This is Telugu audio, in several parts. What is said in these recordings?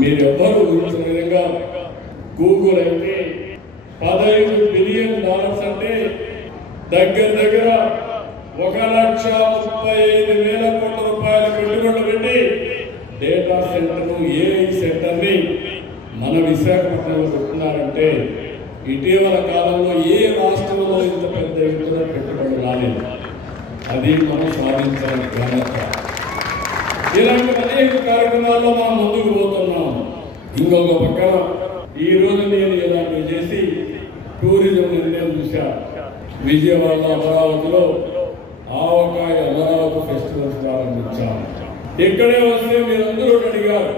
మీరెవ్వరూ ఊహించిన విధంగా గూగుల్ అయితే $15 బిలియన్ అంటే దగ్గర 1,35,000 కోట్ల రూపాయల పెట్టుబడులు పెట్టి డేటా సెంటర్ను ఏఐ సెంటర్ని మన విశాఖపట్నంలో పెట్టుకున్నారంటే ఇటీవల కాలంలో ఏ రాష్ట్రంలో ఇంత పెద్ద ఎత్తున పెట్టుబడులు రాలేదు. అది మనం సాధించిన ఘనత. ఇలాంటి అనేక కార్యక్రమాల్లో మనం ముందుకు పోతున్నాం. ఇంకొక పక్కన ఈ రోజు నేను ఇలాంటివి చేసి టూరిజం నిర్ణయం చూశా. విజయవాడ అమరావతిలో ఆవకాయ అమరావతి ఫెస్టివల్స్ ప్రారంభించాను. ఇక్కడే వస్తే మీరందరూ అడిగారు.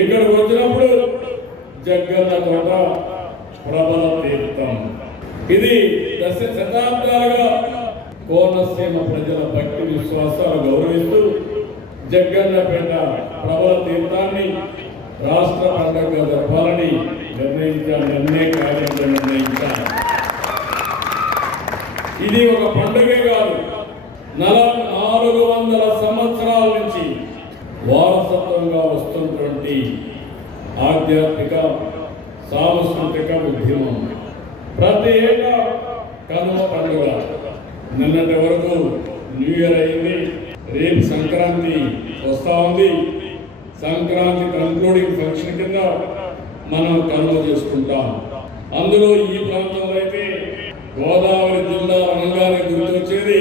ఇక్కడికి వచ్చినప్పుడు జగ్గన్న తోట ప్రబల తీర్థం. ఇది శతాబ్దాలుగా కోనసీమ ప్రజల భక్తి విశ్వాసాలు గౌరవిస్తూ జగ్గన్నపేట ప్రబల తీర్థాన్ని రాష్ట్ర పండుగగా జరపాలని నిర్ణయించాను. ఇది ఒక పండుగే కాదు, 400 సంవత్సరాల నుంచి వారసత్వంగా వస్తున్నటువంటి ఆధ్యాత్మిక సాంస్కృతిక ఉద్యమం. ప్రతి ఏటా కనుమ పండుగ. నిన్నటి వరకు న్యూ ఇయర్ అయింది. రేపు సంక్రాంతి వస్తూ ఉంది. సంక్రాంతి కంక్లూడింగ్ ఫంక్షన్ కింద మనం కనుమ చేసుకుంటాం. అందులో ఈ ప్రాంతంలో అయితే గోదావరి జిల్లా అనగానే గుర్తొచ్చేది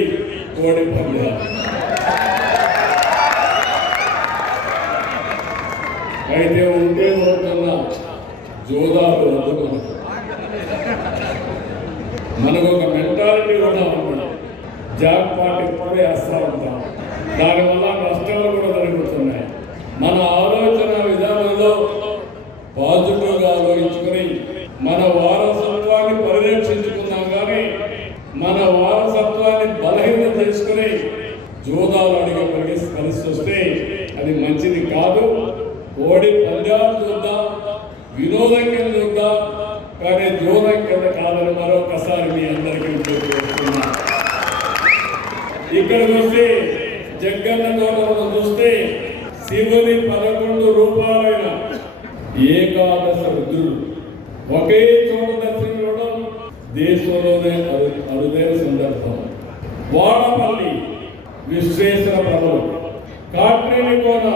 కోడి పందాలు. అయితే ఉంటే ఉంటున్న జోదాలు మనకు ఒక మెంటాలిటీ కూడా ఉంటుంది. జాబ్ పార్టీ ఎక్కువ వేస్తూ ఉంటాం. దానివల్ల నష్టాలు కూడా జరుగుతున్నాయి. మన ఆలోచన విధానంలో పాజిటివ్గా ఆలోచించుకొని మన వారసత్వాన్ని పరిరక్షించుకుందాం. కానీ మన వారసత్వాన్ని బలహీన చేసుకుని జోదాలు అడిగే పరిస్థితి వస్తే అది మంచిది కాదు. కోడి పందాలు చూద్దాం, వినోదం కింద చూద్దాం, కానీ జోదం కింద కాదని మరొకసారి మీ అందరికీ చెప్తున్నా. ఇక్కడికి వస్తే జగ్గన్న తోటలను చూస్తే శివుని 11 రూపాయలైన ఏకాదశ రుద్రుడు ఒకే చోట దర్శనం దేశంలోనే అరుదైన సందర్భం. వాడపల్లి విశ్వేశ్వర ప్రభలు, కాట్రేనికోన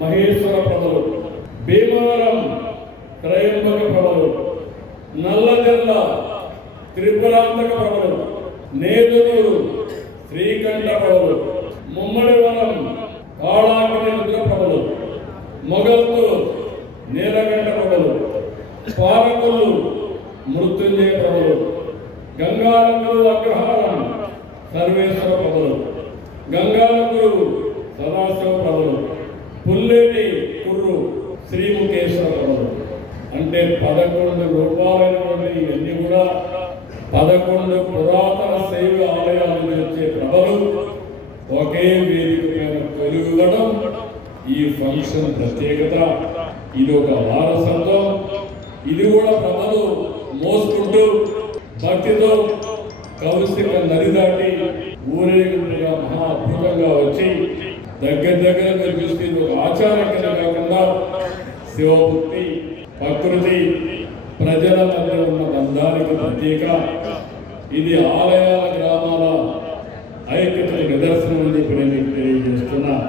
మహేశ్వర ప్రభలు, భీమవరం త్రయంబక ప్రభలు, నల్లజల్ల త్రిపురాంతక ప్రభలు, నేదునూరు శ్రీకంఠ ప్రభలు, ముమ్మడివరం కాళాగ్ని రుద్ర ప్రభలు, మొగల్తూరు నీలకంఠ ప్రభలు, పాలకులు మృత్యుంజయ ప్రభలు, గంగారకులు అగ్రహారం సర్వేశ్వర ప్రభలు, గంగారకులు సదాశివ ప్రభలు, పుల్లేటి కుర్రు శ్రీముఖేశ్వర ప్రభలు. అంటే 11 రూపాయలైనటువంటి ఇవన్నీ కూడా 11 పురాతన శైవ ఆలయాల నుంచి వచ్చే ప్రభలు ఒకే వేదిక పైన వెలుగుదడం ఈ ఫంక్షన్ ప్రత్యేకత. ఇది ఒక వారసత్వం. ఇది కూడా ప్రభలు మోసుకుంటూ భక్తితో కౌశిక నది దాటి ఊరేగింపుగా మహా అద్భుతంగా వచ్చి దగ్గర చూస్తే ఒక ఆచారం కింద కాకుండా శివభక్తి ప్రకృతి ప్రజల మధ్య ఉన్న బంధానికి ప్రత్యేక. ఇది ఆలయాల గ్రామాల ఐక్యతకు నిదర్శనం అని చెప్పి నేను తెలియజేస్తున్నా.